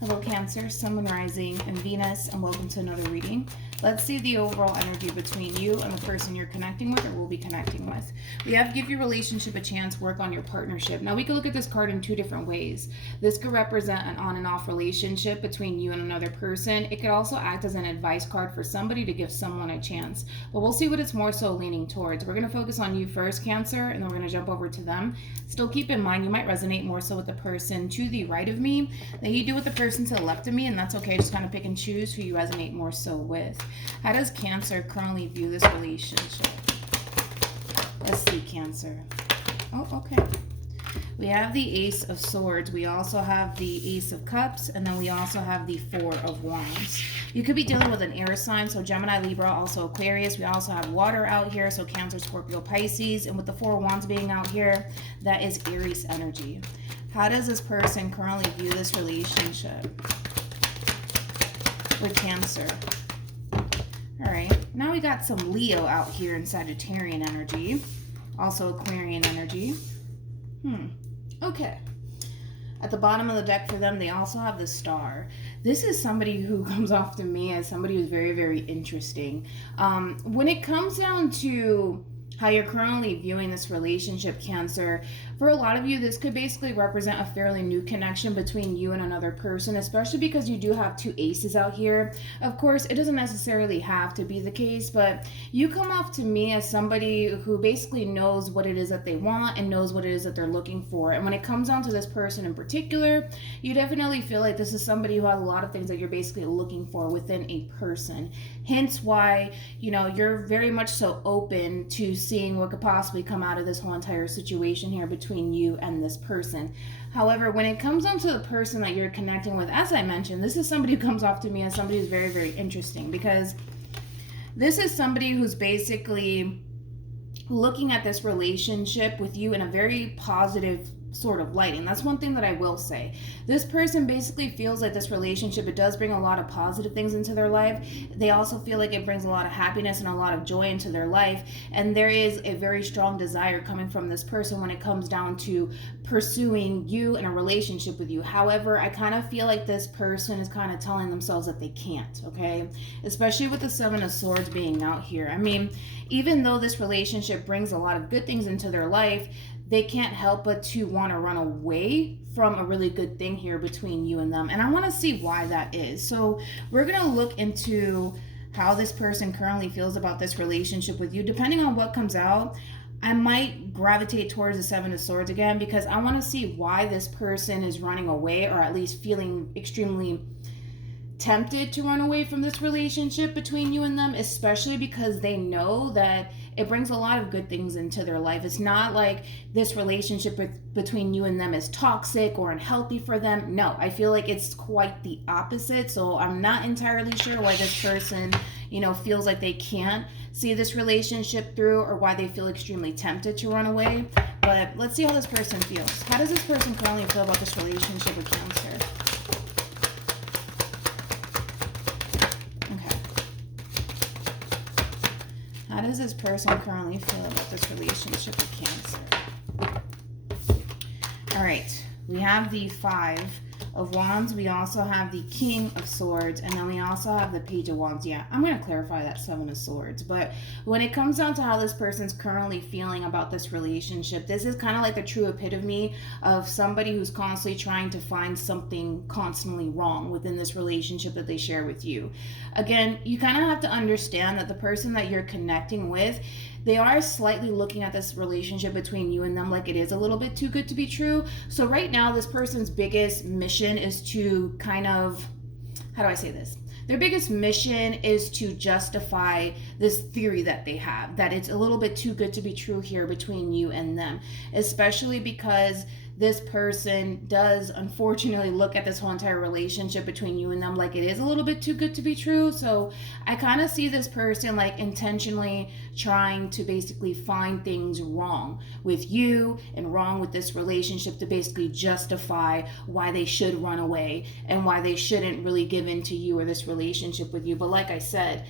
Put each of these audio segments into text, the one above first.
Hello Cancer, Sun, Moon, Rising, and Venus, and welcome to another reading. Let's see the overall energy between you and the person you're connecting with or will be connecting with. We have give your relationship a chance, work on your partnership. Now we can look at this card in two different ways. This could represent an on and off relationship between you and another person. It could also act as an advice card for somebody to give someone a chance. But we'll see what it's more so leaning towards. We're going to focus on you first, Cancer, and then we're going to jump over to them. Still keep in mind you might resonate more so with the person to the right of me than you do with the person to the left of me, and that's okay. Just kind of pick and choose who you resonate more so with. How does Cancer currently view this relationship? Let's see, Cancer. Oh, okay. We have the Ace of Swords. We also have the Ace of Cups, and then we also have the Four of Wands. You could be dealing with an air sign, so Gemini, Libra, also Aquarius. We also have water out here, so Cancer, Scorpio, Pisces. And with the Four of Wands being out here, that is Aries energy. How does this person currently view this relationship with Cancer? All right, now we got some Leo out here in Sagittarian energy, also Aquarian energy. Okay. At the bottom of the deck for them, they also have the Star. This is somebody who comes off to me as somebody who's very, very interesting. When it comes down to how you're currently viewing this relationship, Cancer, for a lot of you, this could basically represent a fairly new connection between you and another person, especially because you do have two aces out here. Of course, it doesn't necessarily have to be the case, but you come off to me as somebody who basically knows what it is that they want and knows what it is that they're looking for. And when it comes down to this person in particular, you definitely feel like this is somebody who has a lot of things that you're basically looking for within a person. Hence why, you're very much so open to seeing what could possibly come out of this whole entire situation here between you and this person. However, when it comes down to the person that you're connecting with, as I mentioned, this is somebody who comes off to me as somebody who's very, very interesting, because this is somebody who's basically looking at this relationship with you in a very positive sort of lighting. That's one thing that I will say. This person basically feels like this relationship, it does bring a lot of positive things into their life. They also feel like it brings a lot of happiness and a lot of joy into their life. And there is a very strong desire coming from this person when it comes down to pursuing you in a relationship with you. However, I kind of feel like this person is kind of telling themselves that they can't, okay? Especially with the Seven of Swords being out here. I mean, even though this relationship brings a lot of good things into their life, they can't help but to want to run away from a really good thing here between you and them. And I want to see why that is. So we're going to look into how this person currently feels about this relationship with you. Depending on what comes out, I might gravitate towards the Seven of Swords again, because I want to see why this person is running away, or at least feeling extremely tempted to run away from this relationship between you and them, especially because they know that it brings a lot of good things into their life. It's not like this relationship between you and them is toxic or unhealthy for them. No, I feel like it's quite the opposite. So I'm not entirely sure why this person, feels like they can't see this relationship through, or why they feel extremely tempted to run away. But let's see how this person feels. How does this person currently feel about this relationship with Cancer? How does this person currently feel about this relationship with Cancer? All right, we have the Five of Wands. We also have the King of Swords, and then we also have the Page of Wands. Yeah, I'm going to clarify that Seven of Swords. But when it comes down to how this person's currently feeling about this relationship, this is kind of like the true epitome of somebody who's constantly trying to find something constantly wrong within this relationship that they share with you. Again, you kind of have to understand that the person that you're connecting with, they are slightly looking at this relationship between you and them like it is a little bit too good to be true. So right now, this person's biggest mission is to kind of, how do I say this? Their biggest mission is to justify this theory that they have, that it's a little bit too good to be true here between you and them, especially because this person does unfortunately look at this whole entire relationship between you and them like it is a little bit too good to be true. So I kind of see this person like intentionally trying to basically find things wrong with you and wrong with this relationship to basically justify why they should run away and why they shouldn't really give in to you or this relationship with you. But like I said,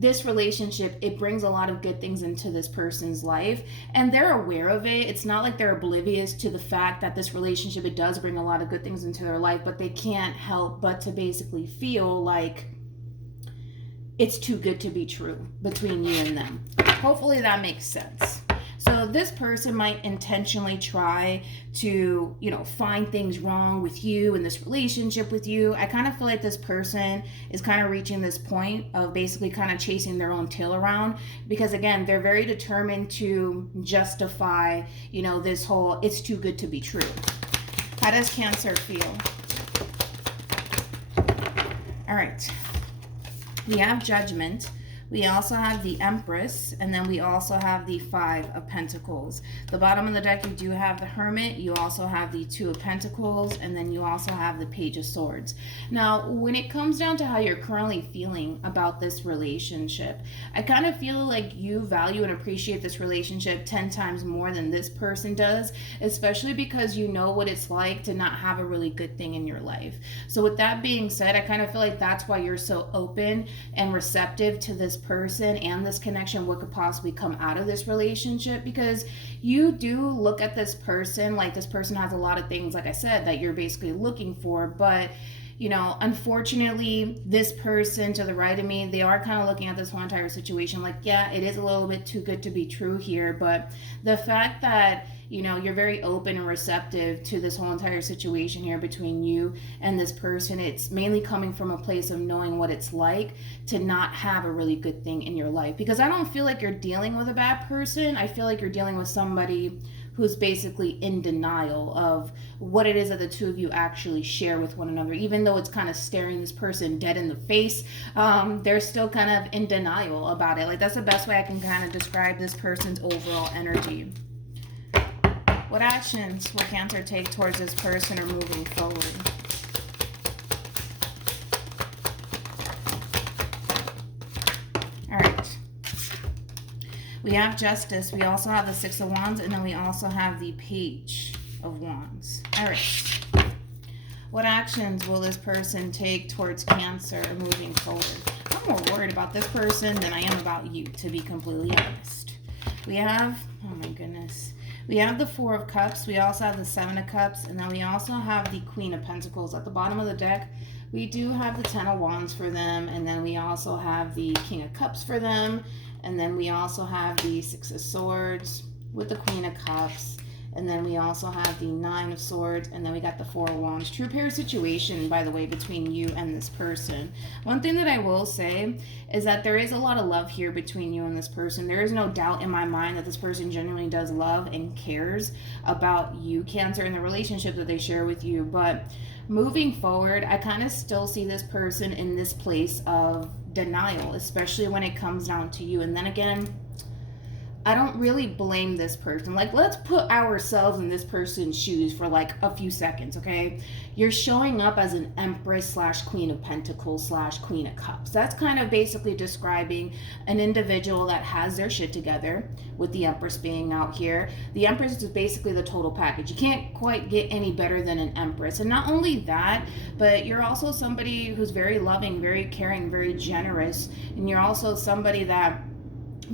this relationship, it brings a lot of good things into this person's life, and they're aware of it. It's not like they're oblivious to the fact that this relationship, it does bring a lot of good things into their life, but they can't help but to basically feel like it's too good to be true between you and them. Hopefully that makes sense. So this person might intentionally try to, find things wrong with you in this relationship with you. I kind of feel like this person is kind of reaching this point of basically kind of chasing their own tail around, because again, they're very determined to justify, this whole it's too good to be true. How does Cancer feel? All right. We have Judgment. We also have the Empress, and then we also have the Five of Pentacles. The bottom of the deck, you do have the Hermit. You also have the Two of Pentacles, and then you also have the Page of Swords. Now, when it comes down to how you're currently feeling about this relationship, I kind of feel like you value and appreciate this relationship 10 times more than this person does, especially because you know what it's like to not have a really good thing in your life. So with that being said, I kind of feel like that's why you're so open and receptive to this person and this connection, what could possibly come out of this relationship, because you do look at this person like this person has a lot of things, like I said, that you're basically looking for. But unfortunately, this person to the right of me, they are kind of looking at this whole entire situation like, yeah, it is a little bit too good to be true here. But the fact that you're very open and receptive to this whole entire situation here between you and this person, it's mainly coming from a place of knowing what it's like to not have a really good thing in your life. Because I don't feel like you're dealing with a bad person. I feel like you're dealing with somebody who's basically in denial of what it is that the two of you actually share with one another. Even though it's kind of staring this person dead in the face, they're still kind of in denial about it. Like, that's the best way I can kind of describe this person's overall energy. What actions will Cancer take towards this person or moving forward? All right. We have Justice. We also have the Six of Wands, and then we also have the Page of Wands. All right. What actions will this person take towards Cancer moving forward? I'm more worried about this person than I am about you, to be completely honest. We have, oh my goodness. We have the Four of Cups. We also have the Seven of Cups. And then we also have the Queen of Pentacles. At the bottom of the deck, we do have the Ten of Wands for them. And then we also have the King of Cups for them. And then we also have the Six of Swords with the Queen of Cups. And then we also have the Nine of Swords, and then we got the Four of Wands. True pair situation, by the way, between you and this person. One thing that I will say is that there is a lot of love here between you and this person. There is no doubt in my mind that this person genuinely does love and cares about you, Cancer, and the relationship that they share with you. But moving forward, I kind of still see this person in this place of denial, especially when it comes down to you. And then again, I don't really blame this person. Like, let's put ourselves in this person's shoes for like a few seconds, okay? You're showing up as an Empress slash Queen of Pentacles slash Queen of Cups. That's kind of basically describing an individual that has their shit together, with the Empress being out here. The Empress is basically the total package. You can't quite get any better than an Empress. And not only that, but you're also somebody who's very loving, very caring, very generous. And you're also somebody that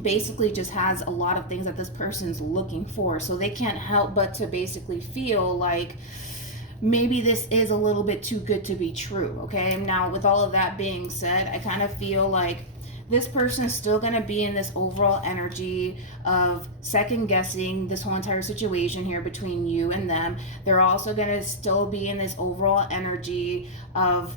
basically just has a lot of things that this person's looking for. So they can't help but to basically feel like maybe this is a little bit too good to be true, okay? Now, with all of that being said, I kind of feel like this person is still going to be in this overall energy of second guessing this whole entire situation here between you and them. They're also going to still be in this overall energy of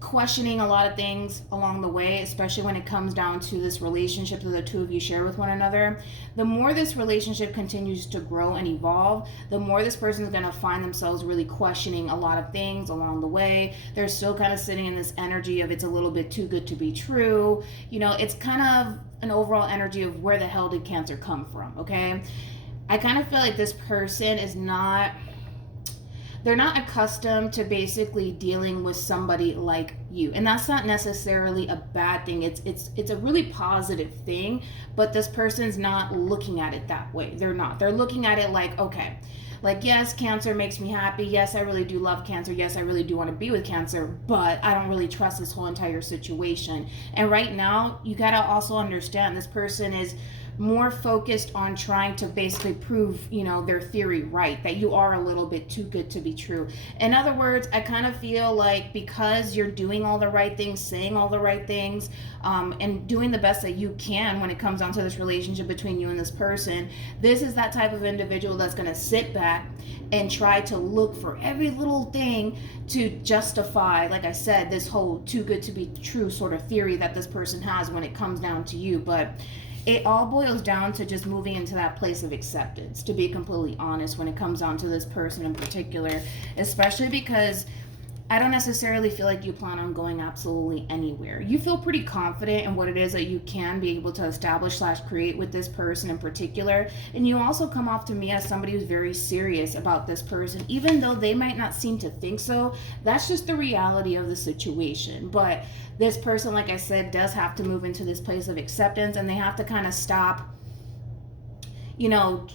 questioning a lot of things along the way, especially when it comes down to this relationship that the two of you share with one another. The more this relationship continues to grow and evolve, the more this person is going to find themselves really questioning a lot of things along the way. They're still kind of sitting in this energy of it's a little bit too good to be true. You know, it's kind of an overall energy of where the hell did Cancer come from, okay? I kind of feel like this person is not... they're not accustomed to basically dealing with somebody like you. And that's not necessarily a bad thing. It's a really positive thing, but this person's not looking at it that way. They're not. They're looking at it like, okay, Like, yes, Cancer makes me happy. Yes, I really do love Cancer. Yes, I really do want to be with Cancer, but I don't really trust this whole entire situation. And right now, you got to also understand this person is more focused on trying to basically prove, their theory right, that you are a little bit too good to be true. In other words, I kind of feel like because you're doing all the right things, saying all the right things, and doing the best that you can when it comes down to this relationship between you and this person, this is that type of individual that's going to sit back and try to look for every little thing to justify, like I said, this whole too good to be true sort of theory that this person has when it comes down to you. But it all boils down to just moving into that place of acceptance, to be completely honest, when it comes down to this person in particular, especially because I don't necessarily feel like you plan on going absolutely anywhere. You feel pretty confident in what it is that you can be able to establish / create with this person in particular. And you also come off to me as somebody who's very serious about this person, even though they might not seem to think so. That's just the reality of the situation. But this person, like I said, does have to move into this place of acceptance, and they have to kind of stop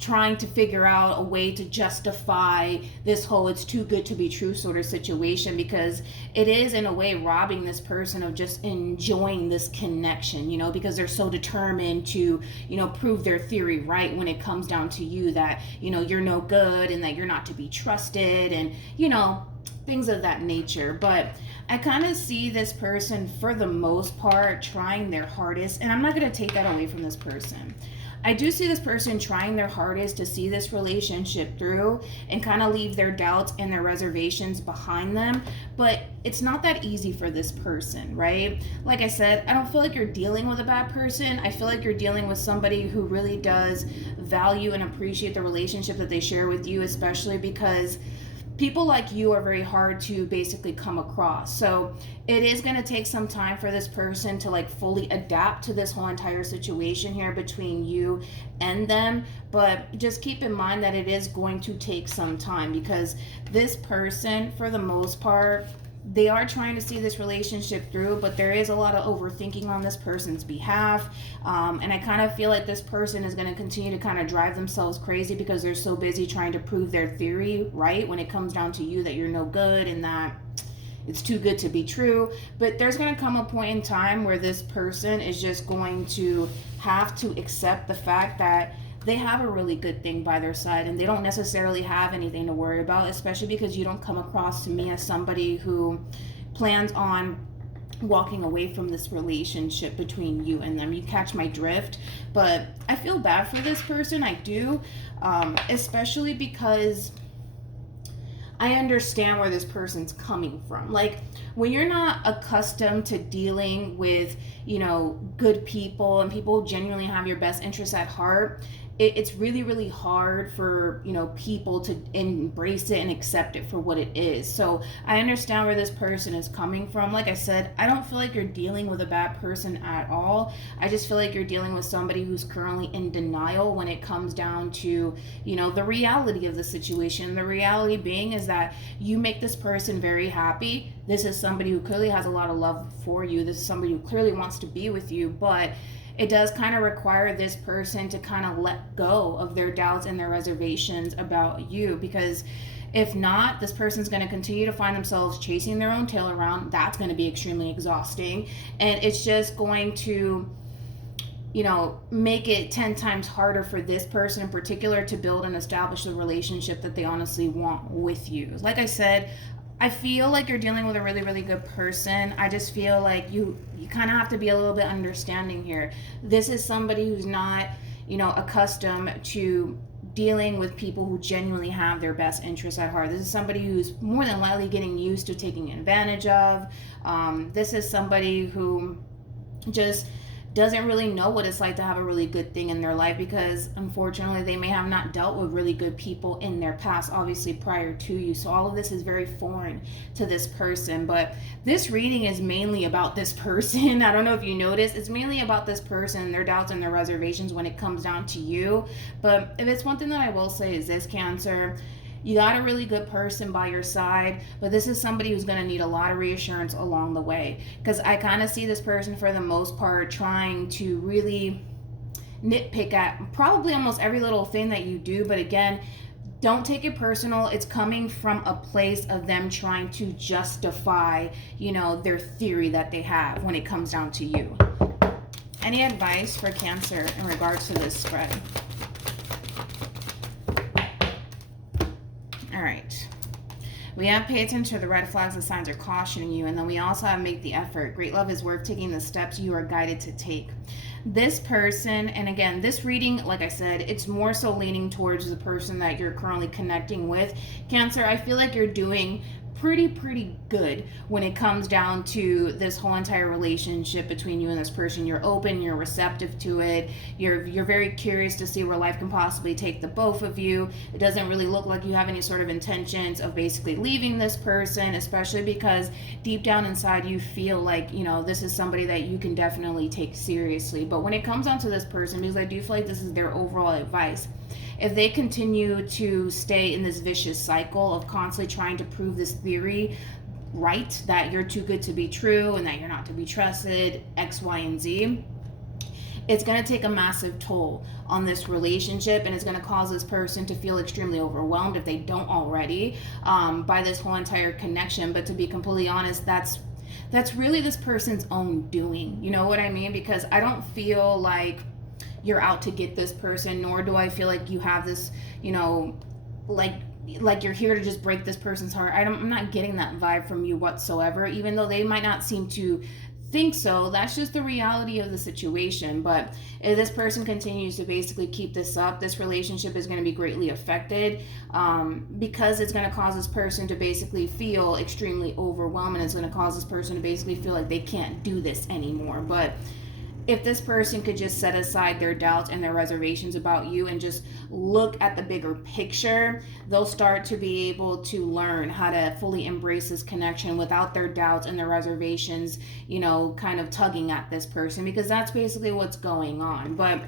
trying to figure out a way to justify this whole it's too good to be true sort of situation, because it is in a way robbing this person of just enjoying this connection, because they're so determined to, prove their theory right when it comes down to you, that, you're no good and that you're not to be trusted and, things of that nature. But I kind of see this person, for the most part, trying their hardest, and I'm not going to take that away from this person. I do see this person trying their hardest to see this relationship through and kind of leave their doubts and their reservations behind them, but it's not that easy for this person, right? Like I said, I don't feel like you're dealing with a bad person. I feel like you're dealing with somebody who really does value and appreciate the relationship that they share with you, especially because people like you are very hard to basically come across. So it is going to take some time for this person to fully adapt to this whole entire situation here between you and them. But just keep in mind that it is going to take some time, because this person, for the most part, they are trying to see this relationship through, but there is a lot of overthinking on this person's behalf. And I kind of feel like this person is going to continue to kind of drive themselves crazy because they're so busy trying to prove their theory right when it comes down to you, that you're no good and that it's too good to be true. But there's going to come a point in time where this person is just going to have to accept the fact that they have a really good thing by their side and they don't necessarily have anything to worry about, especially because you don't come across to me as somebody who plans on walking away from this relationship between you and them. You catch my drift? But I feel bad for this person. I do, especially because I understand where this person's coming from. Like, when you're not accustomed to dealing with, good people and people who genuinely have your best interests at heart, it's really, really hard for, people to embrace it and accept it for what it is. So I understand where this person is coming from. Like I said, I don't feel like you're dealing with a bad person at all. I just feel like you're dealing with somebody who's currently in denial when it comes down to, the reality of the situation. The reality being is that you make this person very happy. This is somebody who clearly has a lot of love for you. This is somebody who clearly wants to be with you, but it does kind of require this person to kind of let go of their doubts and their reservations about you, because if not, this person's going to continue to find themselves chasing their own tail around. That's going to be extremely exhausting, and it's just going to make it 10 times harder for this person in particular to build and establish the relationship that they honestly want with you. Like I said, I feel like you're dealing with a really, really good person. I just feel like you kind of have to be a little bit understanding here. This is somebody who's not, accustomed to dealing with people who genuinely have their best interests at heart. This is somebody who's more than likely getting used to taking advantage of. This is somebody who just doesn't really know what it's like to have a really good thing in their life, because unfortunately they may have not dealt with really good people in their past, obviously prior to you. So all of this is very foreign to this person. But this reading is mainly about this person. I don't know if you noticed, it's mainly about this person, their doubts and their reservations when it comes down to you. But if it's one thing that I will say is this, Cancer, you got a really good person by your side, but this is somebody who's going to need a lot of reassurance along the way, because I kind of see this person for the most part trying to really nitpick at probably almost every little thing that you do. But again, don't take it personal. It's coming from a place of them trying to justify, their theory that they have when it comes down to you. Any advice for Cancer in regards to this spread? All right. We have pay attention to the red flags. The signs are cautioning you. And then we also have make the effort. Great love is worth taking the steps you are guided to take. This person, and again, this reading, like I said, it's more so leaning towards the person that you're currently connecting with. Cancer, I feel like you're doing pretty good when it comes down to this whole entire relationship between you and this person. You're open, you're receptive to it, you're very curious to see where life can possibly take the both of you. It doesn't really look like you have any sort of intentions of basically leaving this person, especially because deep down inside you feel like, this is somebody that you can definitely take seriously. But when it comes down to this person, because I do feel like this is their overall advice, if they continue to stay in this vicious cycle of constantly trying to prove this theory right, that you're too good to be true and that you're not to be trusted, X, Y, and Z, it's going to take a massive toll on this relationship, and it's going to cause this person to feel extremely overwhelmed, if they don't already, by this whole entire connection. But to be completely honest, that's really this person's own doing. You know what I mean? Because I don't feel like you're out to get this person, nor do I feel like you have this, like you're here to just break this person's heart. I'm not getting that vibe from you whatsoever, even though they might not seem to think so. That's just the reality of the situation. But if this person continues to basically keep this up, this relationship is going to be greatly affected, because it's going to cause this person to basically feel extremely overwhelmed, and it's going to cause this person to basically feel like they can't do this anymore. But if this person could just set aside their doubts and their reservations about you and just look at the bigger picture, they'll start to be able to learn how to fully embrace this connection without their doubts and their reservations, kind of tugging at this person, because that's basically what's going on. But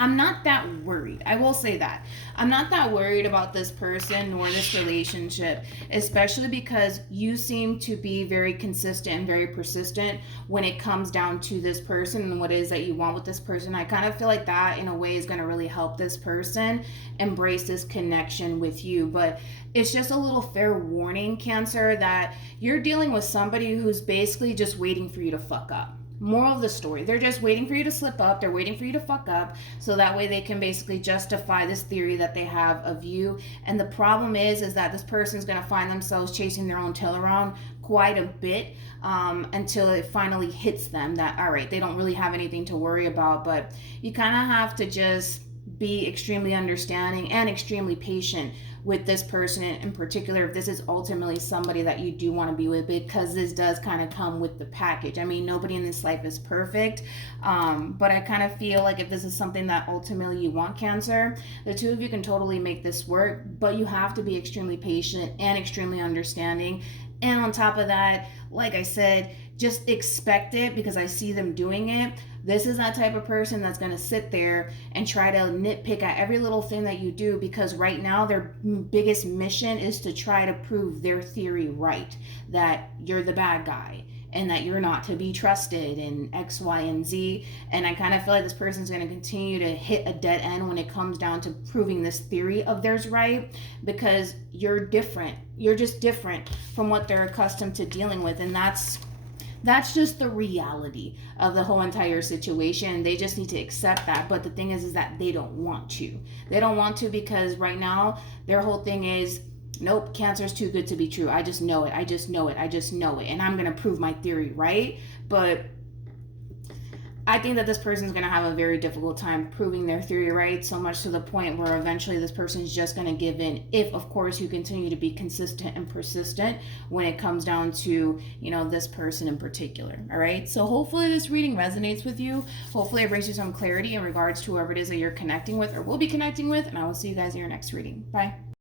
I'm not that worried. I will say that. I'm not that worried about this person nor this relationship, especially because you seem to be very consistent and very persistent when it comes down to this person and what it is that you want with this person. I kind of feel like that in a way is going to really help this person embrace this connection with you. But it's just a little fair warning, Cancer, that you're dealing with somebody who's basically just waiting for you to fuck up. Moral of the story, they're just waiting for you to slip up. They're waiting for you to fuck up, so that way they can basically justify this theory that they have of you. And the problem is that this person's going to find themselves chasing their own tail around quite a bit, until it finally hits them that, all right, they don't really have anything to worry about. But you kind of have to just be extremely understanding and extremely patient with this person in particular, if this is ultimately somebody that you do want to be with, because this does kind of come with the package. I mean, nobody in this life is perfect, but I kind of feel like if this is something that ultimately you want, Cancer, the two of you can totally make this work, but you have to be extremely patient and extremely understanding. And on top of that, like I said, just expect it, because I see them doing it. This is that type of person that's going to sit there and try to nitpick at every little thing that you do, because right now their biggest mission is to try to prove their theory right, that you're the bad guy and that you're not to be trusted and X, Y, and Z. And I kind of feel like this person's going to continue to hit a dead end when it comes down to proving this theory of theirs right, because you're different. You're just different from what they're accustomed to dealing with. And that's just the reality of the whole entire situation. They just need to accept that. But the thing is that they don't want to. They don't want to, because right now their whole thing is, nope, Cancer's too good to be true. I just know it. I just know it. I just know it. And I'm going to prove my theory right. But I think that this person is going to have a very difficult time proving their theory right, so much to the point where eventually this person is just going to give in, if of course you continue to be consistent and persistent when it comes down to, this person in particular. All right, so hopefully this reading resonates with you. Hopefully it brings you some clarity in regards to whoever it is that you're connecting with or will be connecting with, and I will see you guys in your next reading. Bye.